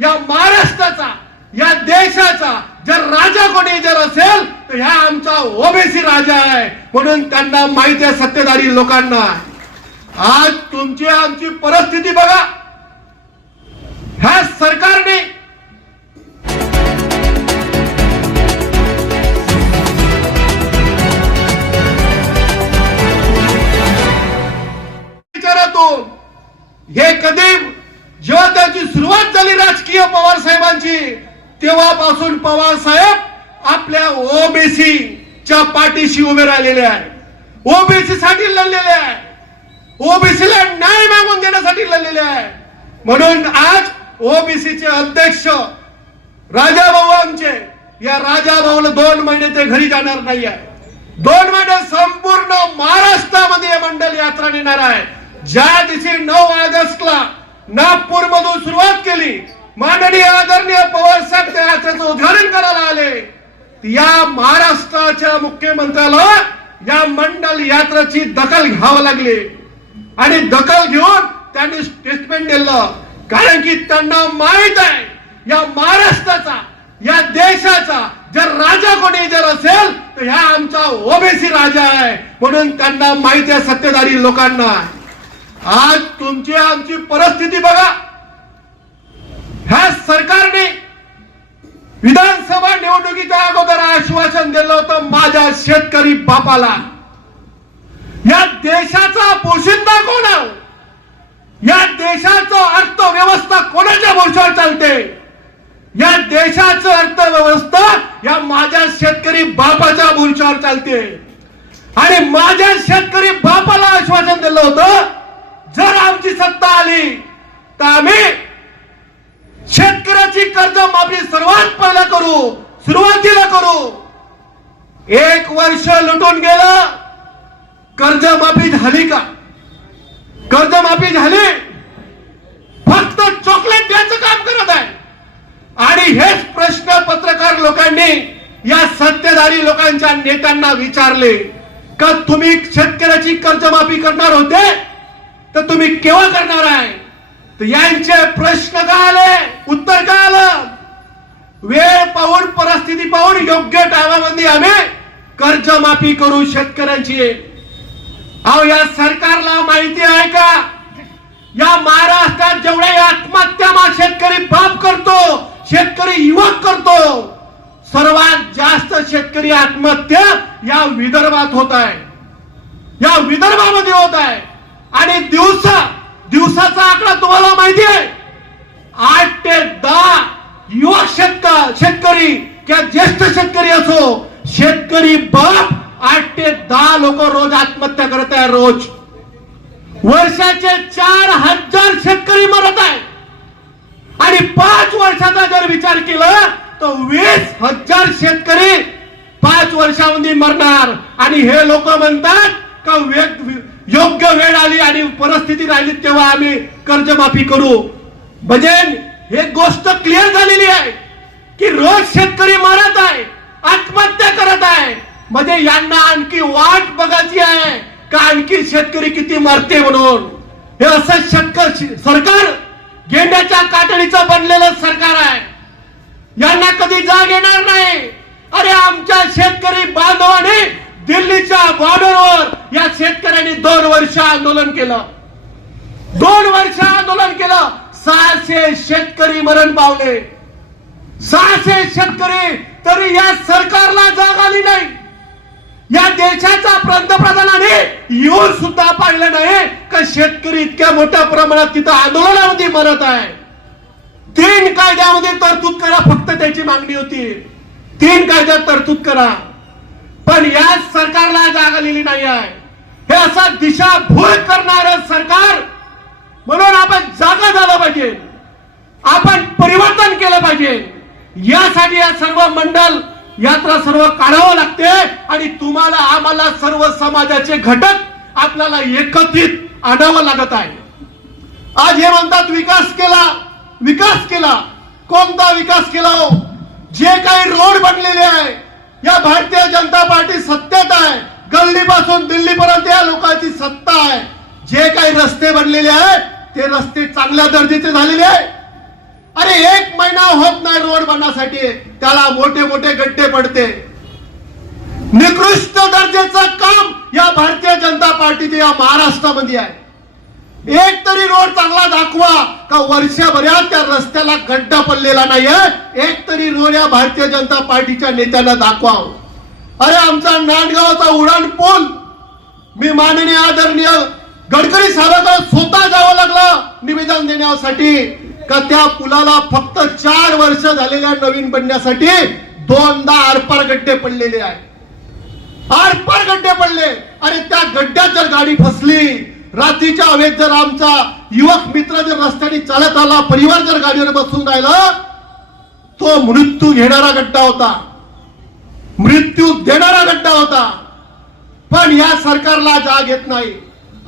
या महाराष्ट्राचा या देशाचा जर राजा कोणी जर असेल तर ह्या आमचा ओबीसी राजा आहे. म्हणून त्यांना माहिती आहे सत्तेधारी लोकांना. आज तुमची आमची परिस्थिती बघा. ह्या सरकारने विचारातून हे कधी जेव्हा त्याची सुरुवात झाली राजकीय पवार साहेबांची तेव्हापासून पवार साहेब आपल्या ओबीसी च्या पाठीशी उभे राहिलेले आहे ओबीसी साठी लढलेले आहे ओबीसीला न्याय मागून देण्यासाठी लढलेले आहे म्हणून आज ओबीसीचे अध्यक्ष राजा भाऊ आमचे या राजा भाऊला दोन महिने ते घरी जाणार नाही आहे. दोन महिने संपूर्ण महाराष्ट्रामध्ये हे मंडल यात्रा नेणार आहे. ज्या दिवशी नऊ ऑगस्टला नागपूर मधून सुरुवात केली. माननीय आदरणीय पवार साहेब त्या उद्घाटन करायला आले. या महाराष्ट्राच्या मुख्यमंत्र्याला या मंडल यात्रेची दखल घ्यावं लागली. आणि दखल घेऊन त्यांनी स्टेटमेंट दिलं. कारण की त्यांना माहीत आहे या महाराष्ट्राचा या देशाचा जर राजा कोणी जर असेल तर ह्या आमचा ओबीसी राजा आहे. म्हणून त्यांना माहिती आहे सत्तेधारी लोकांना. आज तुमची आमची परिस्थिती बघा. ह्या सरकारने विधानसभा निवडणुकीच्या अगोदर आश्वासन दिलं होतं माझ्या शेतकरी बापाला. या देशाचा पोशिंदा कोण या देशाचं अर्थव्यवस्था कोणाच्या भरोशावर चालते? या देशाचं अर्थव्यवस्था या माझ्या शेतकरी बापाच्या भरोशावर चालते. आणि माझ्या शेतकरी बापाला आश्वासन दिलं होतं जर आमची सत्ता आली तर आम्ही शेतकऱ्याची कर्ज माफी सर्वात पहिला करू सुरुवातीला करू. एक वर्ष लुटून गेलं कर्जमाफी झाली का? कर्जमाफी झाली फक्त चॉकलेट द्यायचं काम करत आहे. आणि हेच प्रश्न पत्रकार लोकांनी या सत्तेधारी लोकांच्या नेत्यांना विचारले का तुम्ही शेतकऱ्याची कर्जमाफी करणार होते? तर तुम्ही केव्हा करणार आहे? तर यांचे प्रश्न का आले? उत्तर का आलं? वेळ पाहून परिस्थिती पाहून योग्य टायमामध्ये आम्ही कर्जमाफी करू शेतकऱ्यांची. अहो या सरकारला माहिती आहे का? या महाराष्ट्रात जेवढ्या आत्महत्या मा शेतकरी बाप करतो शेतकरी युवक करतो सर्वात जास्त शेतकरी आत्महत्या या विदर्भात होत आहे. या विदर्भामध्ये होत आहे. आणि दिवसा दिवसाचा आकडा तुम्हाला माहिती आहे आठ ते दहा युवक शेतक शेतकरी किंवा ज्येष्ठ शेतकरी असो शेतकरी बाप आठ ते दहा लोक रोज आत्महत्या करत आहे रोज. वर्षाचे चार हजार शेतकरी मरत आहे. आणि पाच वर्षाचा जर विचार केला तर वीस हजार शेतकरी पाच वर्षामध्ये मरणार. आणि हे लोक म्हणतात का वेग योग्य वेळ आली आणि परिस्थिती राहिली तेव्हा आम्ही कर्जमाफी करू. म्हणजे हे गोष्ट क्लिअर झालेली आहे की रोज शेतकरी मरत आहे आत्महत्या करत आहे. म्हणजे यांना आणखी वाट बघायची आहे का आणखी शेतकरी किती मरते म्हणून? हे असं शेतकरी सरकार गेंड्याच्या काटडीचं बनलेलं सरकार आहे. यांना कधी जाग येणार नाही. अरे आमच्या शेतकरी बांधवाने दिल्लीच्या बॉर्डरवर वर्ष आंदोलन केलं. दोन वर्ष आंदोलन केलं. सहाशे शेतकरी मरण पावले. सहाशे शेतकरी तरी या सरकारला जाग आली नाही. या देशाचा पंतप्रधानाने येऊन सुद्धा पाहिलं नाही का शेतकरी इतक्या मोठ्या प्रमाणात तिथं आंदोलनामध्ये मरत आहे. तीन कायद्यामध्ये तरतूद करा फक्त त्याची मागणी होती. तीन कायद्यात तरतूद करा. पण या सरकारला जाग आलेली नाही आहे. हे असं दिशाभूल करणार सरकार म्हणून आपण जागा झालं पाहिजे. आपण परिवर्तन केलं पाहिजे. यासाठी या सर्व मंडल यात्रा सर्व काढावं लागते आणि तुम्हाला आम्हाला सर्व समाजाचे घटक आपल्याला एकत्रित आणावं लागत आहे. आज हे म्हणतात विकास केला विकास केला. कोणता विकास केला हो? जे काही रोड बनलेले आहे या भारतीय जनता पार्टी सत्तेत आहे. गल्लीपासून दिल्लीपर्यंत या लोकांची सत्ता आहे. जे काही रस्ते बनलेले आहेत ते रस्ते चांगल्या दर्जाचे झालेले आहे अरे एक महिना होत नाही रोड बनण्यासाठी. त्याला मोठे मोठे गड्डे पडते. निकृष्ट दर्जेचं काम या भारतीय जनता पार्टीचे या महाराष्ट्रामध्ये आहे. एक तरी रोड चांगला दाखवा का वर्षभरात त्या रस्त्याला गड्डा पडलेला नाहीये? एक तरी रोड या भारतीय जनता पार्टीच्या नेत्यांना दाखवा. अरे आमचा नांदगावचा उडाण पूल. मी माननीय आदरणीय गडकरी साहेबांना स्वतः जावं लागलं निवेदन देण्यासाठी. का त्या पुलाला फक्त चार वर्ष झालेल्या नवीन बनण्यासाठी दोनदा आरपार गड्डे पडलेले आहे आरपार गड्डे पडले. आणि त्या गड्ड्यात जर गाडी फसली रात्रीच्या हवेत जर आमचा युवक मित्र जर रस्त्याने चालत आला परिवार जर गाडीवर बसून राहिला तो मृत्यू घेणारा गड्डा होता. मृत्यू देणारा गड्डा होता. पण या सरकारला जाग येत नाही.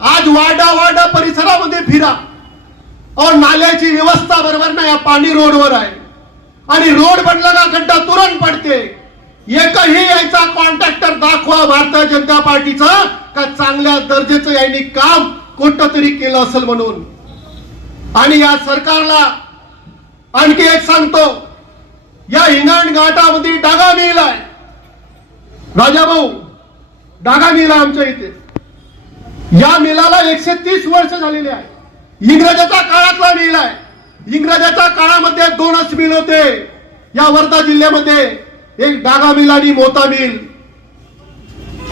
आज वाडा वाडा परिसरामध्ये फिरा. और नाल्याची व्यवस्था बरोबर नाही पाणी रोडवर आहे. आणि रोड बनला का गड्डा तुरंत पडते. एकही यायचा कॉन्ट्रॅक्टर दाखवा भारतीय जनता पार्टीचा का चांगल्या दर्जाचं यांनी काम कोणतं तरी केलं असेल म्हणून. आणि या सरकारला आणखी एक सांगतो या हिंगण घाटामध्ये डागा मिळलाय. राजाभाऊ राजा भाऊ डागा मेला आहे आमच्या इथे. या मिलाला एकशे तीस वर्ष झालेली आहे. इंग्रजाच्या काळातला मिल आहे. इंग्रजाच्या काळामध्ये दोनच मिल होते. या वर्धा जिल्ह्यामध्ये एक डागा मिल आणि मोता मिल.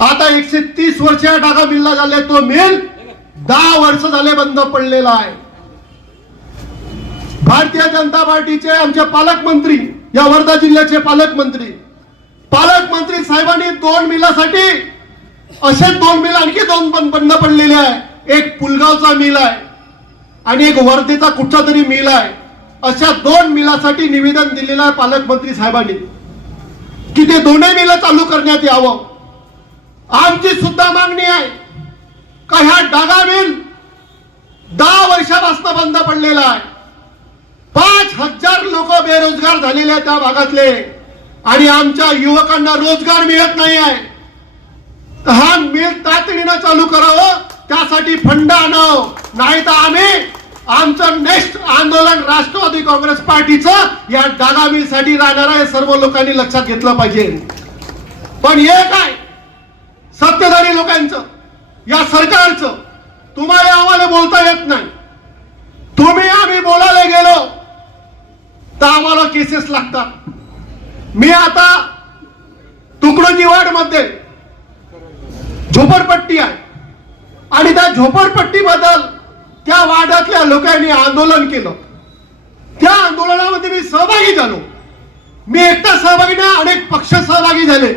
आता एकशे तीस वर्ष या डागा मिलला झाले तो मिल दहा वर्ष झाले बंद पडलेला आहे. भारतीय जनता पार्टीचे आमचे पालकमंत्री या वर्धा जिल्ह्याचे पालकमंत्री पालकमंत्री साहेबांनी दोन मिलासाठी असे दोन मिल आणखी दोन पण बंद पडलेले आहे. एक पुलगावचा मिल आहे आणि एक वर्धेचा कुठचा तरी मिल आहे. अशा दोन मिलासाठी निवेदन दिलेलं आहे पालकमंत्री साहेबांनी. की ते दोन्ही मिल चालू करण्यात यावं. आमची सुद्धा मागणी आहे का ह्या डागा मिल दहा वर्षापासून बंद पडलेला आहे. पाच हजार लोक बेरोजगार झालेले आहेत त्या भागातले. आणि आमच्या युवकांना रोजगार मिळत नाही आहे. हा मिल तातडीनं चालू करावं त्यासाठी फंड आणावं. नाही तर आम्ही आमचं नेक्स्ट आंदोलन राष्ट्रवादी काँग्रेस पार्टीचं या डागा राहणार आहे सर्व लोकांनी लक्षात घेतलं पाहिजे. पण हे काय? सत्तेधारी लोकांचं या सरकारचं. तुम्हाला आम्हाला बोलता येत नाही. तुम्ही आम्ही बोलायला गेलो तर आम्हाला केसेस लागतात. मी आता तुकडोजी वाडमध्ये झोपडपट्टी आहे. आणि त्या झोपडपट्टी बद्दल त्या वाड्यातल्या लोकांनी आंदोलन केलं. त्या आंदोलनामध्ये मी सहभागी झालो. मी एकटा सहभागी नाही अनेक पक्ष सहभागी झाले.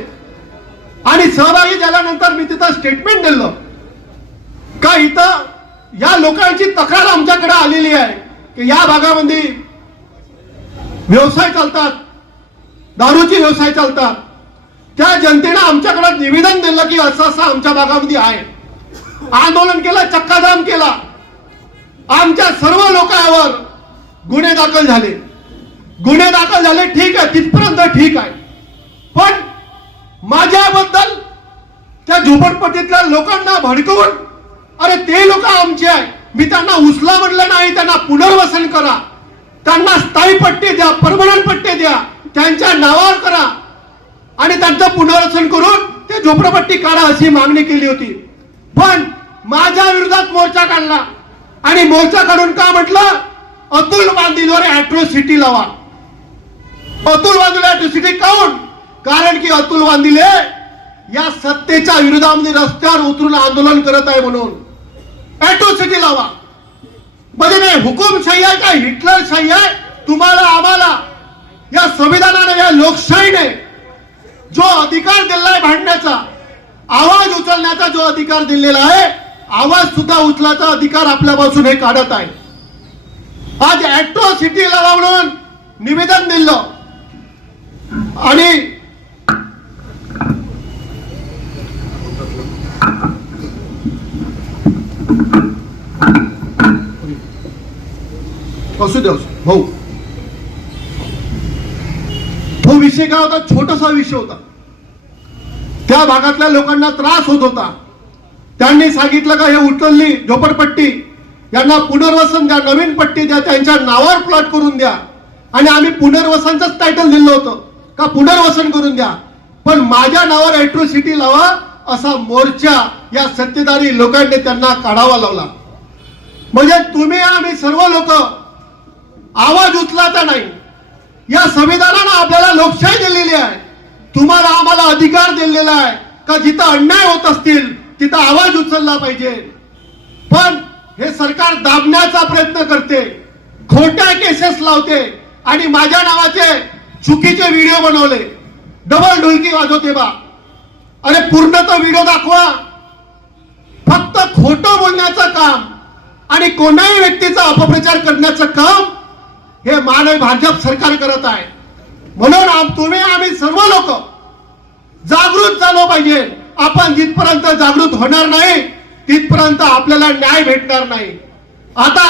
आणि सहभागी झाल्यानंतर मी तिथं स्टेटमेंट दिलं. का इथं या लोकांची तक्रार आमच्याकडे आलेली आहे की या भागामध्ये व्यवसाय चालतात दारूचे व्यवसाय चालतात त्या जनतेनं आमच्याकडे निवेदन दिलं की असं असं आमच्या भागामध्ये आहे. आंदोलन केलं चक्काजाम केला. आमच्या सर्व लोकांवर गुन्हे दाखल झाले. गुन्हे दाखल झाले ठीक आहे तिथपर्यंत ठीक आहे. पण माझ्याबद्दल त्या झोपडपट्टीतल्या लोकांना भडकवून अरे ते लोक आमचे आहे मी त्यांना उचला म्हणलं नाही त्यांना पुनर्वसन करा. त्यांना स्थायी पट्टे द्या परमनंट पट्टे द्या. त्यांच्या नावावर करा. आणि त्यांचं पुनर्वसन करून ते झोपडपट्टी काढा अशी मागणी केली होती. पण माझ्या विरोधात मोर्चा काढला. आणि मोर्चा काढून का म्हटलं? अतुल बांधीलवर अॅट्रोसिटी लावा. अतुल बांधील अॅट्रोसिटी काऊन? कारण की अतुल बांधिले या सत्तेच्या विरोधामध्ये रस्त्यावर उतरून आंदोलन करत आहे म्हणून. अॅट्रोसिटी लावा. म्हणजे नाही हुकुमशाही आहे का हिटलरशाही आहे तुम्हाला आम्हाला लोकशाहीने जो अधिकार दिलाय भांडण्याचा आवाज उचलण्याचा जो अधिकार दिलेला आहे आवाज सुद्धा उचलायचा अधिकार आपल्यापासून हे काढत आहे. आज अॅट्रॉसिटी लावा म्हणून निवेदन दिलं. आणि असू दे असू भाऊ तो विषय काय होता? छोटासा विषय होता. त्या भागातल्या लोकांना त्रास होत होता. त्यांनी सांगितलं का हे उचलली झोपडपट्टी यांना पुनर्वसन द्या नवीन पट्टी द्या त्यांच्या नावावर प्लॉट करून द्या. आणि आम्ही पुनर्वसनच टायटल दिलं होतं. का पुनर्वसन करून द्या. पण माझ्या नावावर एट्रोसिटी लावा असा मोर्चा या सत्तेधारी लोकांनी त्यांना काढावा लावला. म्हणजे तुम्ही आम्ही सर्व लोक आवाज उचलाचा नाही. या संविधानानं आपल्याला लोकशाही दिलेली आहे. तुम्हाला आम्हाला अधिकार दिलेला आहे का जिथं अन्याय होत असतील तिथं आवाज उचलला पाहिजे. पण हे सरकार दाबण्याचा प्रयत्न करते खोट्या केसेस लावते आणि माझ्या नावाचे चुकीचे व्हिडिओ बनवले. डबल ढोलकी वाजवते बा अरे पूर्ण तो व्हिडिओ दाखवा. फक्त खोटं बोलण्याचं काम आणि कोणाही व्यक्तीचा अपप्रचार करण्याचं काम हे मानव भाजप सरकार करत आहे. म्हणून तुम्ही आम्ही सर्व लोक जागृत झालो पाहिजे. आपण जिथपर्यंत जागृत होणार नाही तिथपर्यंत आपल्याला न्याय भेटणार नाही. आता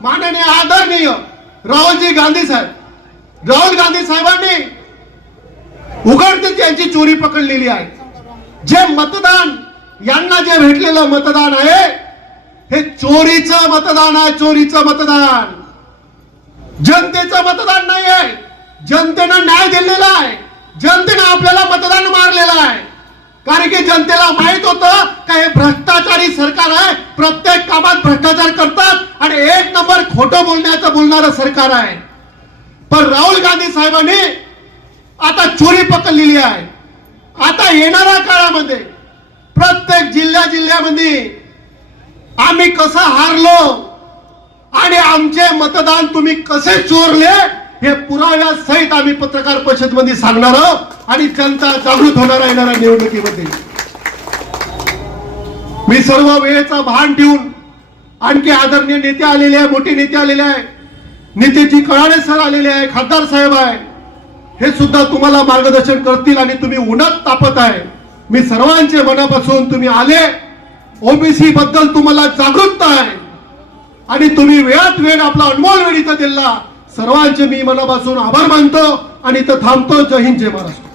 माननीय आदरणीय राहुलजी गांधी साहेब. राहुल गांधी साहेबांनी उघडतीच यांची चोरी पकडलेली आहे. जे मतदान यांना जे भेटलेलं मतदान आहे हे चोरीचं मतदान आहे चोरीचं मतदान. जनतेचं मतदान नाही आहे जनतेनं न्याय दिलेला आहे. जनतेनं आपल्याला मतदान मारलेलं आहे. कारण की जनतेला माहीत होतं का हे भ्रष्टाचारी सरकार आहे. प्रत्येक कामात भ्रष्टाचार करतात आणि एक नंबर खोटं बोलण्याचं बोलणारं सरकार आहे. पण राहुल गांधी साहेबांनी आता चोरी पकडलेली आहे. आता येणाऱ्या काळामध्ये प्रत्येक जिल्ह्या जिल्ह्यामध्ये आम्ही कसं हारलो आणि आमचे मतदान तुम्ही कसे चोरले हे पुराव्या सहित आम्ही पत्रकार परिषदमध्ये सांगणार आहोत आणि जनता जागृत होणार आहे येणाऱ्या निवडणुकीमध्ये. मी सर्व वेळेचा भान ठेवून आणखी आदरणीय नेते आलेले आहे मोठे नेते आलेले आहे नेतेजी कळाणे सर आलेले आहे खासदार साहेब आहे हे सुद्धा तुम्हाला मार्गदर्शन करतील आणि तुम्ही उन्हात तापत आहे. मी सर्वांचे मनापासून तुम्ही आले. ओबीसी बद्दल तुम्हाला जागृतता आहे. आणि तुम्ही वेळात वेळ आपला अनमोल वेळ इथं दिला. सर्वांचे मी मनापासून आभार मानतो आणि इथं थांबतो. जय हिंद जय महाराष्ट्र.